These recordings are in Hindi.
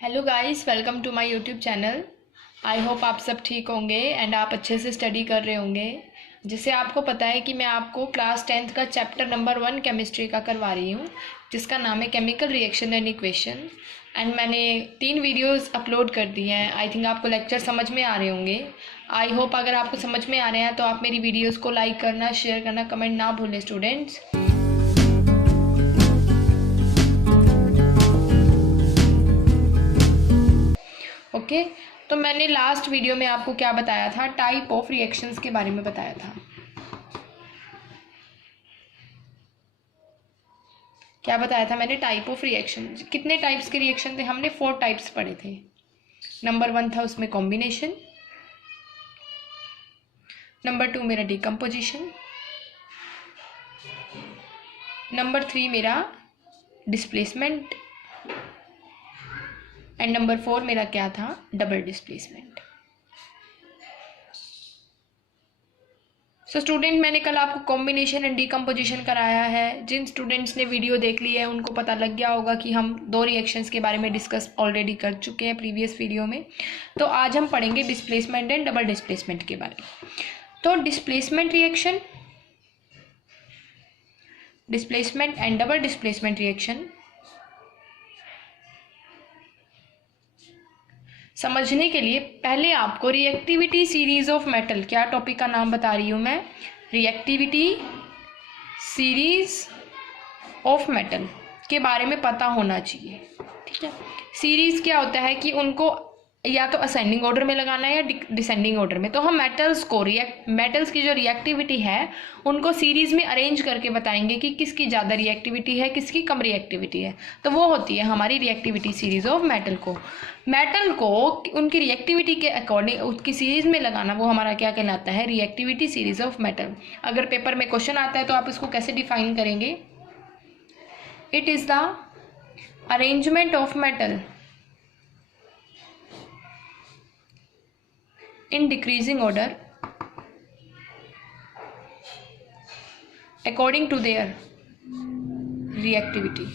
Hello guys, welcome to my YouTube channel. I hope आप सब ठीक होंगे एंड आप अच्छे से स्टडी कर रहे होंगे। जिससे आपको पता है कि मैं आपको क्लास 10th का चैप्टर नंबर 1 केमिस्ट्री का करवा रही हूँ, जिसका नाम है chemical reaction and equation. And मैंने 3 वीडियोस अपलोड कर दी हैं। आई थिंक आपको लेक्चर समझ में आ रहे होंगे। आई होप अगर आपको समझ में आ रहे हैं तो आप मेरी वीडियोज़ को लाइक करना, शेयर करना, कमेंट ना भूलें स्टूडेंट्स। ओके, तो मैंने लास्ट वीडियो में आपको क्या बताया था, टाइप ऑफ रिएक्शंस के बारे में बताया था। क्या बताया था मैंने? Type of reaction. कितने टाइप्स के रिएक्शन थे? हमने 4 टाइप्स पढ़े थे। नंबर 1 था उसमें कॉम्बिनेशन, नंबर 2 मेरा डिकम्पोजिशन, नंबर 3 मेरा डिस्प्लेसमेंट एंड नंबर 4 मेरा क्या था? Double displacement. सो स्टूडेंट, मैंने कल आपको कॉम्बिनेशन एंड डिकम्पोजिशन कराया है। जिन स्टूडेंट्स ने वीडियो देख ली है उनको पता लग गया होगा कि हम 2 रिएक्शंस के बारे में डिस्कस ऑलरेडी कर चुके हैं प्रीवियस वीडियो में। तो आज हम पढ़ेंगे डिस्प्लेसमेंट एंड डबल डिस्प्लेसमेंट के बारे में। तो displacement reaction, displacement and double displacement reaction समझने के लिए पहले आपको रिएक्टिविटी सीरीज ऑफ मेटल, क्या टॉपिक का नाम बता रही हूँ मैं? रिएक्टिविटी सीरीज ऑफ मेटल के बारे में पता होना चाहिए। ठीक है, सीरीज क्या होता है कि उनको या तो असेंडिंग ऑर्डर में लगाना है या डिसेंडिंग ऑर्डर में। तो हम मेटल्स को मेटल्स की जो रिएक्टिविटी है उनको सीरीज में अरेंज करके बताएंगे कि किसकी ज़्यादा रिएक्टिविटी है, किसकी कम रिएक्टिविटी है। तो वो होती है हमारी रिएक्टिविटी सीरीज ऑफ मेटल को उनकी रिएक्टिविटी के अकॉर्डिंग उसकी सीरीज में लगाना, वो हमारा क्या कहलाता है? Reactivity series of metal. अगर पेपर में क्वेश्चन आता है तो आप इसको कैसे डिफाइन करेंगे? It is the arrangement of metal in decreasing order according to their reactivity।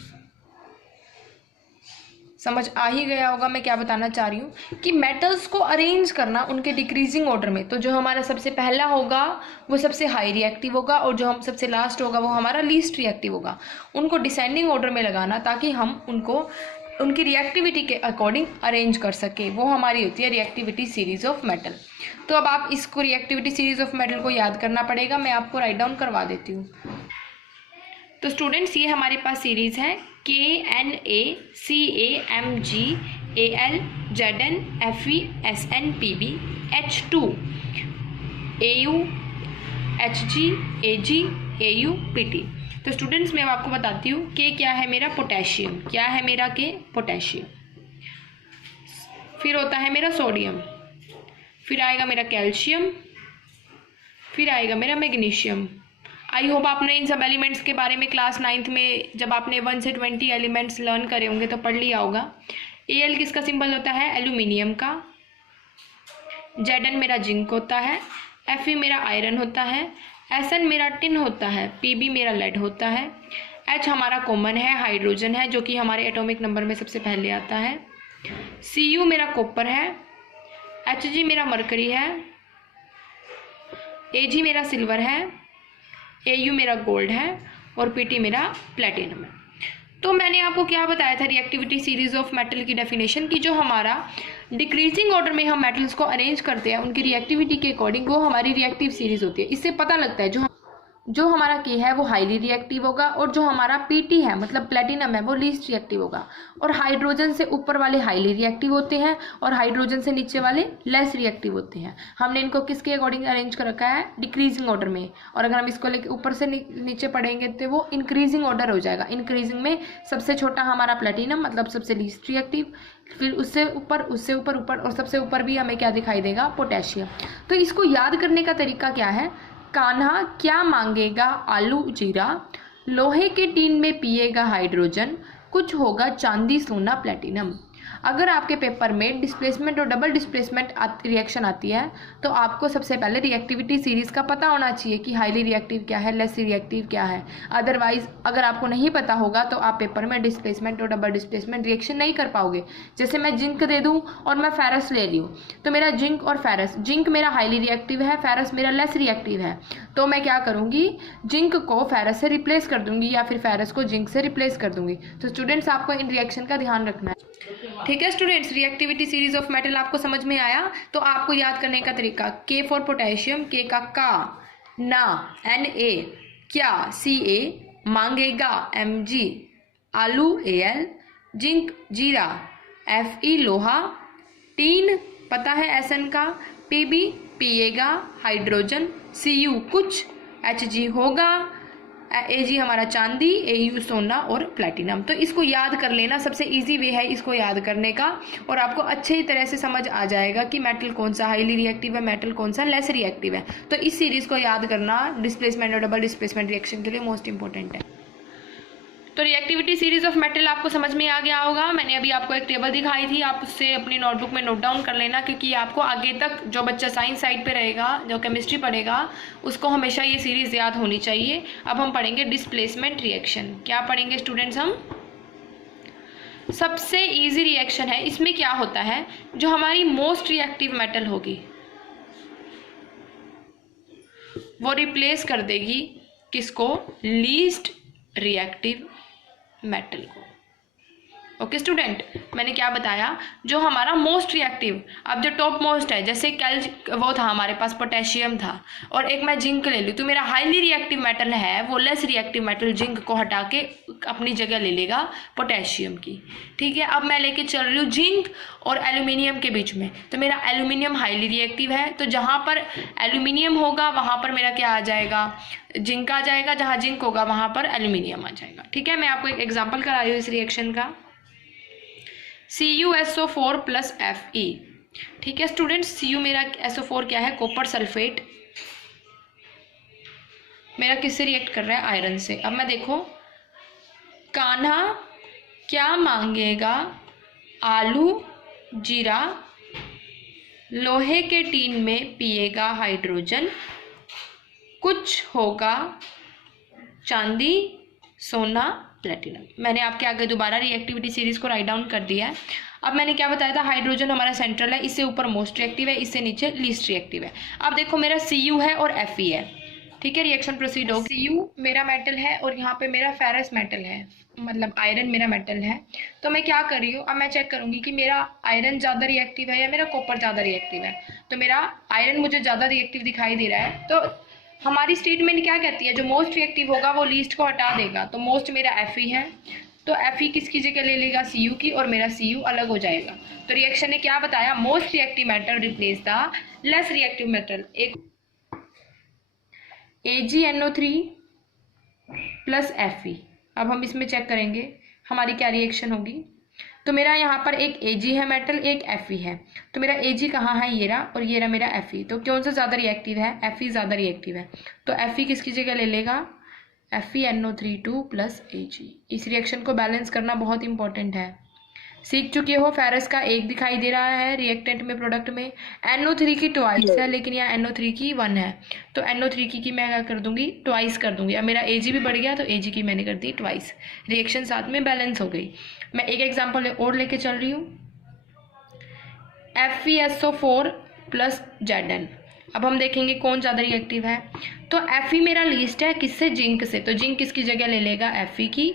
समझ आ ही गया होगा मैं क्या बताना चाह रही हूँ कि मेटल्स को अरेंज करना उनके डिक्रीजिंग ऑर्डर में। तो जो हमारा सबसे पहला होगा वो सबसे हाई रिएक्टिव होगा और जो हम सबसे लास्ट होगा वो हमारा लीस्ट रिएक्टिव होगा। उनको डिसेंडिंग ऑर्डर में लगाना ताकि हम उनको उनकी रिएक्टिविटी के अकॉर्डिंग अरेंज कर सके, वो हमारी होती है रिएक्टिविटी सीरीज ऑफ मेटल। तो अब आप इसको रिएक्टिविटी सीरीज ऑफ मेटल को याद करना पड़ेगा। मैं आपको राइट डाउन करवा देती हूँ। तो स्टूडेंट्स, ये हमारे पास सीरीज है KNaCAMgAl Zn Fe Sn Pb H2 Au Hg Ag Au Pt। तो स्टूडेंट्स, मैं आपको बताती हूँ कि क्या है मेरा? पोटेशियम। क्या है मेरा? के पोटेशियम। फिर होता है मेरा सोडियम, फिर आएगा मेरा कैल्शियम, फिर आएगा मेरा मैग्नीशियम। आई होप आपने इन सब एलिमेंट्स के बारे में क्लास 9th में जब आपने 1 से 20 एलिमेंट्स लर्न करे होंगे तो पढ़ लिया होगा। Al किसका सिंबल होता है? एल्यूमिनियम का। Zn मेरा जिंक होता है, Fe मेरा आयरन होता है, Sn मेरा टिन होता है, Pb मेरा लेड होता है, H हमारा कॉमन है, हाइड्रोजन है जो कि हमारे एटॉमिक नंबर में सबसे पहले आता है, Cu मेरा कॉपर है, Hg मेरा मरकरी है, Ag मेरा सिल्वर है, Au मेरा गोल्ड है और Pt मेरा प्लेटिनम है। तो मैंने आपको क्या बताया था रिएक्टिविटी सीरीज ऑफ मेटल की डेफिनेशन की? जो हमारा डिक्रीजिंग ऑर्डर में हम मेटल्स को अरेंज करते हैं उनकी रिएक्टिविटी के अकॉर्डिंग, वो हमारी रिएक्टिव सीरीज होती है। इससे पता लगता है जो हमारा के है वो हाईली रिएक्टिव होगा और जो हमारा पीटी है मतलब प्लेटिनम है वो लीस्ट रिएक्टिव होगा। और हाइड्रोजन से ऊपर वाले हाईली रिएक्टिव होते हैं और हाइड्रोजन से नीचे वाले लेस रिएक्टिव होते हैं। हमने इनको किसके अकॉर्डिंग अरेंज कर रखा है? डिक्रीजिंग ऑर्डर में। और अगर हम इसको लेके ऊपर से नीचे पढ़ेंगे तो वो इंक्रीजिंग ऑर्डर हो जाएगा। इंक्रीजिंग में सबसे छोटा हमारा प्लेटिनम मतलब सबसे लीस्ट रिएक्टिव, फिर उससे ऊपर और सबसे ऊपर भी हमें क्या दिखाई देगा? पोटेशियम। तो इसको याद करने का तरीका क्या है? कान्हा क्या मांगेगा आलू जीरा, लोहे के टीन में पिएगा हाइड्रोजन, कुछ होगा चांदी सोना प्लेटिनम। अगर आपके पेपर में डिस्प्लेसमेंट और डबल डिस्प्लेसमेंट रिएक्शन आती है तो आपको सबसे पहले रिएक्टिविटी सीरीज़ का पता होना चाहिए कि हाईली रिएक्टिव क्या है, लेस रिएक्टिव क्या है। अदरवाइज अगर आपको नहीं पता होगा तो आप पेपर में डिस्प्लेसमेंट और डबल डिस्प्लेसमेंट रिएक्शन नहीं कर पाओगे। जैसे मैं जिंक दे दूँ और मैं फेरस ले लूँ, तो मेरा जिंक और फेरस, जिंक मेरा हाईली रिएक्टिव है, फेरस मेरा लेस रिएक्टिव है, तो मैं क्या करूँगी, जिंक को फेरस से रिप्लेस कर दूंगी या फिर फेरस को जिंक से रिप्लेस कर दूंगी। तो स्टूडेंट्स आपको इन रिएक्शन का ध्यान रखना है। ठीक है students, reactivity series of metal आपको समझ में आया। तो आपको याद करने का तरीका, के फॉर पोटेशियम, के का ना, Na क्या, Ca मांगेगा, Mg आलू, Al जिंक जीरा, Fe लोहा, टीन पता है Sn का, Pb पिएगा हाइड्रोजन, Cu कुछ, Hg होगा, Ag हमारा चांदी, Au सोना और प्लैटिनम। तो इसको याद कर लेना, सबसे इजी वे है इसको याद करने का, और आपको अच्छी तरह से समझ आ जाएगा कि मेटल कौन सा हाईली रिएक्टिव है, मेटल कौन सा लेस रिएक्टिव है। तो इस सीरीज को याद करना डिस्प्लेसमेंट और डबल डिस्प्लेसमेंट रिएक्शन के लिए मोस्ट इंपॉर्टेंट है। तो रिएक्टिविटी सीरीज ऑफ मेटल आपको समझ में आ गया होगा। मैंने अभी आपको एक टेबल दिखाई थी, आप उससे अपनी नोटबुक में नोट डाउन कर लेना, क्योंकि आपको आगे तक जो बच्चा साइंस साइड पे रहेगा, जो केमिस्ट्री पढ़ेगा, उसको हमेशा ये सीरीज याद होनी चाहिए। अब हम पढ़ेंगे डिस्प्लेसमेंट रिएक्शन। क्या पढ़ेंगे स्टूडेंट्स हम? सबसे ईजी रिएक्शन है। इसमें क्या होता है, जो हमारी मोस्ट रिएक्टिव मेटल होगी वो रिप्लेस कर देगी किसको? लीस्ट रिएक्टिव मेटल को। ओके स्टूडेंट, मैंने क्या बताया, जो हमारा मोस्ट रिएक्टिव, अब जो टॉप मोस्ट है, जैसे कल वो था हमारे पास पोटेशियम था और एक मैं जिंक ले लूँ, तो मेरा हाईली रिएक्टिव मेटल है वो लेस रिएक्टिव मेटल जिंक को हटा के अपनी जगह ले लेगा पोटेशियम की। ठीक है, अब मैं लेके चल रही हूँ जिंक और एल्यूमिनियम के बीच में, तो मेरा एल्यूमिनियम हाईली रिएक्टिव है, तो जहाँ पर एल्यूमिनियम होगा वहाँ पर मेरा क्या आ जाएगा? जिंक आ जाएगा, जहाँ जिंक होगा वहाँ पर एल्यूमिनियम आ जाएगा। ठीक है, मैं आपको एक एग्जाम्पल करा रही हूँ इस रिएक्शन का, CuSO4 प्लस Fe। ठीक है स्टूडेंट्स, Cu मेरा SO4 क्या है? कॉपर सल्फेट, मेरा किससे रिएक्ट कर रहा है? आयरन से। अब मैं देखो, कान्हा क्या मांगेगा? आलू जीरा, लोहे के टीन में पिएगा हाइड्रोजन, कुछ होगा चांदी सोना प्लेटिनम। मैंने आपके आगे दोबारा रिएक्टिविटी सीरीज को राइट डाउन कर दिया है। अब मैंने क्या बताया था, हाइड्रोजन हमारा सेंट्रल है, इससे ऊपर मोस्ट रिएक्टिव है, इससे नीचे लीस्ट रिएक्टिव है। अब देखो मेरा Cu है और Fe है। ठीक है, रिएक्शन प्रोसीड हो। Cu मेरा मेटल है और यहाँ पे मेरा फेरस मेटल है, मतलब आयरन मेरा मेटल है। तो मैं क्या कर रही हूँ, अब मैं चेक करूंगी कि मेरा आयरन ज़्यादा रिएक्टिव है या मेरा कॉपर ज़्यादा रिएक्टिव है। तो मेरा आयरन मुझे ज़्यादा रिएक्टिव दिखाई दे रहा है, तो हमारी स्टेटमेंट क्या कहती है, जो मोस्ट रिएक्टिव होगा वो लीस्ट को हटा देगा। तो मोस्ट मेरा Fe है, तो Fe किसकी जगह ले लेगा? Cu की, और मेरा Cu अलग हो जाएगा। तो रिएक्शन ने क्या बताया, most reactive metal replace the less reactive metal. एक AgNO3 प्लस Fe। अब हम इसमें चेक करेंगे हमारी क्या रिएक्शन होगी। तो मेरा यहाँ पर एक Ag है मेटल, एक Fe है, तो मेरा Ag कहाँ है? ये रहा, और ये रहा मेरा Fe। तो कौन सा ज़्यादा रिएक्टिव है? Fe ज़्यादा रिएक्टिव है, तो Fe किसकी जगह ले लेगा? FeNO32 plus Ag। इस रिएक्शन को बैलेंस करना बहुत इंपॉर्टेंट है। सीख चुके हो, फेरस का 1 दिखाई दे रहा है रिएक्टेंट में, प्रोडक्ट में। NO3 की ट्वाइस है, लेकिन यहाँ NO3 की 1 है, तो NO3 की मैं क्या कर दूंगी? ट्वाइस कर दूंगी। अब मेरा Ag भी बढ़ गया, तो Ag की मैंने कर दी ट्वाइस। रिएक्शन साथ में बैलेंस हो गई। मैं एक एग्जाम्पल और लेके चल रही हूँ, FeSO4 प्लस Zn। अब हम देखेंगे कौन ज़्यादा रिएक्टिव है। तो Fe मेरा लीस्ट है, किससे? जिंक से, तो जिंक किसकी जगह ले लेगा? Fe की,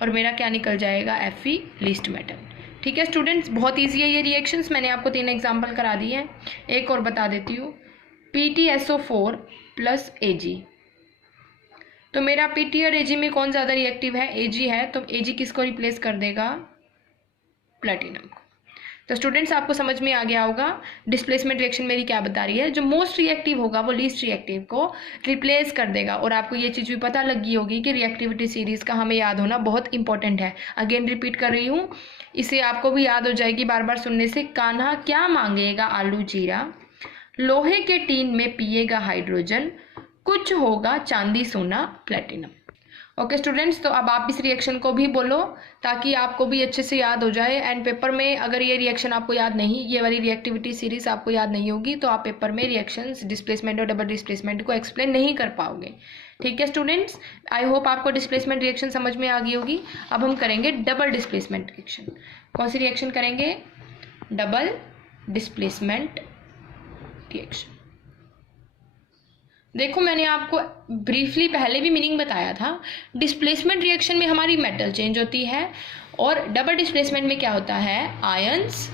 और मेरा क्या निकल जाएगा? Fe least metal. ठीक है स्टूडेंट्स, बहुत ईजी है ये रिएक्शंस, मैंने आपको 3 एग्जाम्पल करा दिए हैं। एक और बता देती हूँ, PtSO4 प्लस Ag। तो मेरा Pt और Ag में कौन ज़्यादा रिएक्टिव है? Ag है, तो Ag किसको रिप्लेस कर देगा? प्लेटिनम को। तो स्टूडेंट्स आपको समझ में आ गया होगा डिस्प्लेसमेंट रिएक्शन मेरी क्या बता रही है। जो मोस्ट रिएक्टिव होगा वो लीस्ट रिएक्टिव को रिप्लेस कर देगा, और आपको ये चीज़ भी पता लगी होगी कि रिएक्टिविटी सीरीज का हमें याद होना बहुत इंपॉर्टेंट है। अगेन रिपीट कर रही हूँ, इसे आपको भी याद हो जाएगी बार बार सुनने से। कान्हा क्या मांगेगा? आलू जीरा, लोहे के टीन में पिएगा हाइड्रोजन, कुछ होगा चांदी सोना प्लेटिनम। ओके स्टूडेंट्स, तो अब आप इस रिएक्शन को भी बोलो ताकि आपको भी अच्छे से याद हो जाए। एंड पेपर में अगर ये रिएक्शन आपको याद नहीं, ये वाली रिएक्टिविटी सीरीज आपको याद नहीं होगी तो आप पेपर में रिएक्शंस, डिस्प्लेसमेंट और डबल डिस्प्लेसमेंट को एक्सप्लेन नहीं कर पाओगे। ठीक है स्टूडेंट्स, आई होप आपको डिस्प्लेसमेंट रिएक्शन समझ में आ गई होगी। अब हम करेंगे डबल डिस्प्लेसमेंट रिएक्शन। कौन सी रिएक्शन करेंगे? Double displacement reaction. देखो मैंने आपको ब्रीफली पहले भी मीनिंग बताया था। डिस्प्लेसमेंट रिएक्शन में हमारी मेटल चेंज होती है और डबल डिस्प्लेसमेंट में क्या होता है? आयंस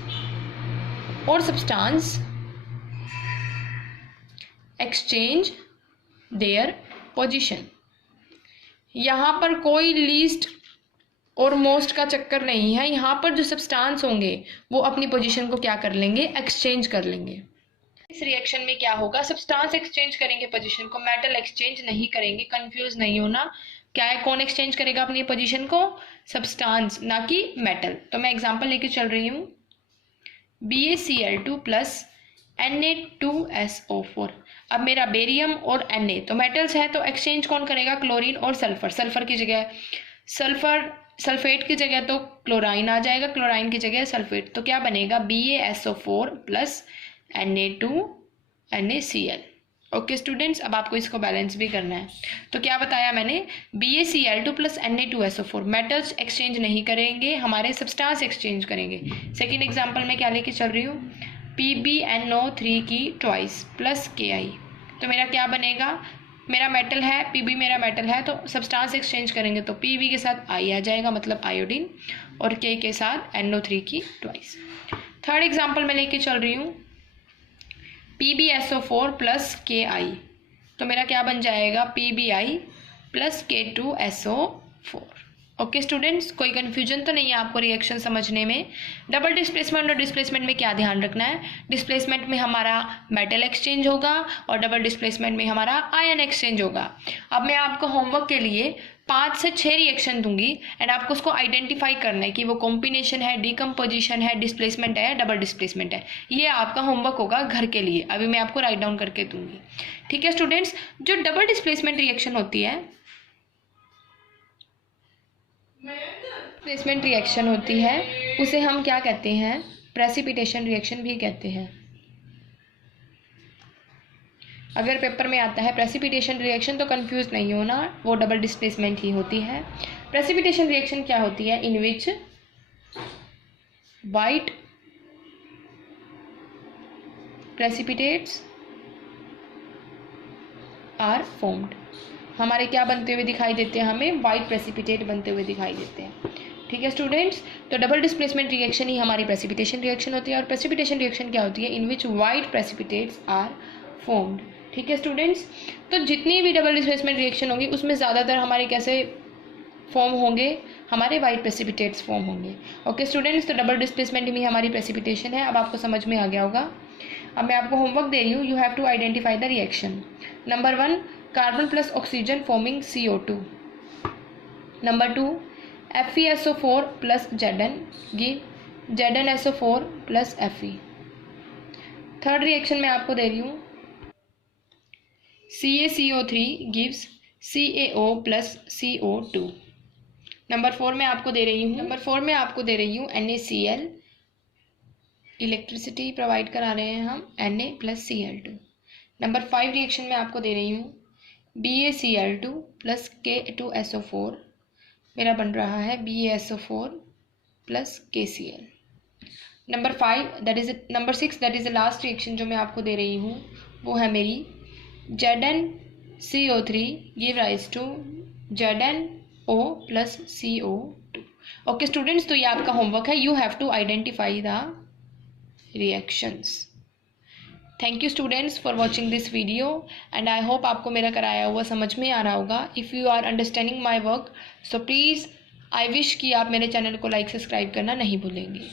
और सब्सटेंस एक्सचेंज देयर पोजीशन। यहाँ पर कोई लीस्ट और मोस्ट का चक्कर नहीं है। यहाँ पर जो सब्सटेंस होंगे वो अपनी पोजीशन को क्या कर लेंगे? एक्सचेंज कर लेंगे। इस रिएक्शन में क्या होगा? सब्सटेंस एक्सचेंज करेंगे पोजीशन को, मेटल एक्सचेंज नहीं करेंगे। कंफ्यूज नहीं होना, क्या है? कौन एक्सचेंज करेगा अपनी पोजीशन को? सब्सटेंस, ना कि मेटल। तो मैं एग्जांपल लेके चल रही हूँ, BaCl2 प्लस Na2SO4। अब मेरा बेरियम और Na तो मेटल्स है, तो एक्सचेंज कौन करेगा? क्लोरीन और सल्फर। सल्फर की जगह सल्फेट की जगह तो क्लोराइन आ जाएगा, क्लोराइन की जगह सल्फेट। तो क्या बनेगा? BaSO4 plus Na2NaCl। Okay students, अब आपको इसको बैलेंस भी करना है। तो क्या बताया मैंने? BaCl2 plus Na2SO4। Metals exchange नहीं करेंगे, हमारे सब्सटेंस एक्सचेंज करेंगे। सेकेंड एग्जाम्पल में क्या लेके चल रही हूँ? PbNO3 की ट्वाइस प्लस Ki। तो मेरा क्या बनेगा? मेरा मेटल है, Pb मेरा मेटल है, तो सब्सटेंस एक्सचेंज करेंगे तो Pb के साथ I आ जाएगा, मतलब आयोडीन, और K के साथ NO3 की ट्वाइस। थर्ड एग्जाम्पल में लेके चल रही हूँ, PbSO4 प्लस Ki। तो मेरा क्या बन जाएगा? PbI plus K2SO4। Okay students, कोई कन्फ्यूजन तो नहीं है आपको रिएक्शन समझने में? डबल डिस्प्लेसमेंट और डिस्प्लेसमेंट में क्या ध्यान रखना है? डिस्प्लेसमेंट में हमारा मेटल एक्सचेंज होगा और डबल डिस्प्लेसमेंट में हमारा आयन एक्सचेंज होगा। अब मैं आपको होमवर्क के लिए 5 से 6 रिएक्शन दूंगी एंड आपको उसको आइडेंटिफाई करना है कि वो कॉम्बिनेशन है, डीकम्पोजिशन है, डिस्प्लेसमेंट है, डबल डिस्प्लेसमेंट है। ये आपका होमवर्क होगा घर के लिए। अभी मैं आपको राइट डाउन करके दूंगी। ठीक है स्टूडेंट्स, जो डबल डिस्प्लेसमेंट रिएक्शन होती है, डिस्प्लेसमेंट रिएक्शन होती है, उसे हम क्या कहते हैं? प्रेसिपिटेशन रिएक्शन भी कहते हैं। अगर पेपर में आता है प्रेसिपिटेशन रिएक्शन तो कंफ्यूज नहीं होना, वो डबल डिस्प्लेसमेंट ही होती है। प्रेसिपिटेशन रिएक्शन क्या होती है? इन विच वाइट प्रेसिपिटेट्स आर फॉर्म्ड। हमारे क्या बनते हुए दिखाई देते हैं? हमें वाइट प्रेसिपिटेट बनते हुए दिखाई देते हैं। ठीक है स्टूडेंट्स, तो डबल डिस्प्लेसमेंट रिएक्शन ही हमारी प्रेसिपिटेशन रिएक्शन होती है। और प्रेसिपिटेशन रिएक्शन क्या होती है? इन विच वाइट प्रेसिपिटेट्स आर फॉर्म्ड। ठीक है स्टूडेंट्स, तो जितनी भी डबल डिस्प्लेसमेंट रिएक्शन होगी उसमें ज़्यादातर हमारे कैसे फॉर्म होंगे? हमारे वाइट प्रेसिपिटेट्स फॉर्म होंगे। ओके स्टूडेंट्स, तो डबल डिस्प्लेसमेंट भी हमारी प्रेसिपिटेशन है। अब आपको समझ में आ गया होगा। अब मैं आपको होमवर्क दे रही हूँ, you have to identify the reaction. Number 1, carbon plus oxygen forming CO2। Number 2, FeSO4 plus Zn give ZnSO4 plus Fe। Third reaction मैं आपको दे रही हूँ, CaCO3 gives CaO plus CO2। Number 4 में आपको दे रही हूँ NaCl, इलेक्ट्रिसिटी प्रोवाइड करा रहे हैं हम, Na plus Cl2। Number 5 reaction में आपको दे रही हूँ BaCl2 प्लस K2SO4, मेरा बन रहा है BaSO4 plus KCl। Number 6 that is the last reaction जो मैं आपको दे रही हूँ, वो है मेरी ZnCO3 give rise to ZnO plus CO2। Okay students, तो ये आपका होमवर्क है। You have to identify the reactions. Thank you students for watching this video and I hope आपको मेरा कराया हुआ समझ में आ रहा होगा। If you are understanding my work so please I wish कि आप मेरे चैनल को लाइक सब्सक्राइब करना नहीं भूलेंगे।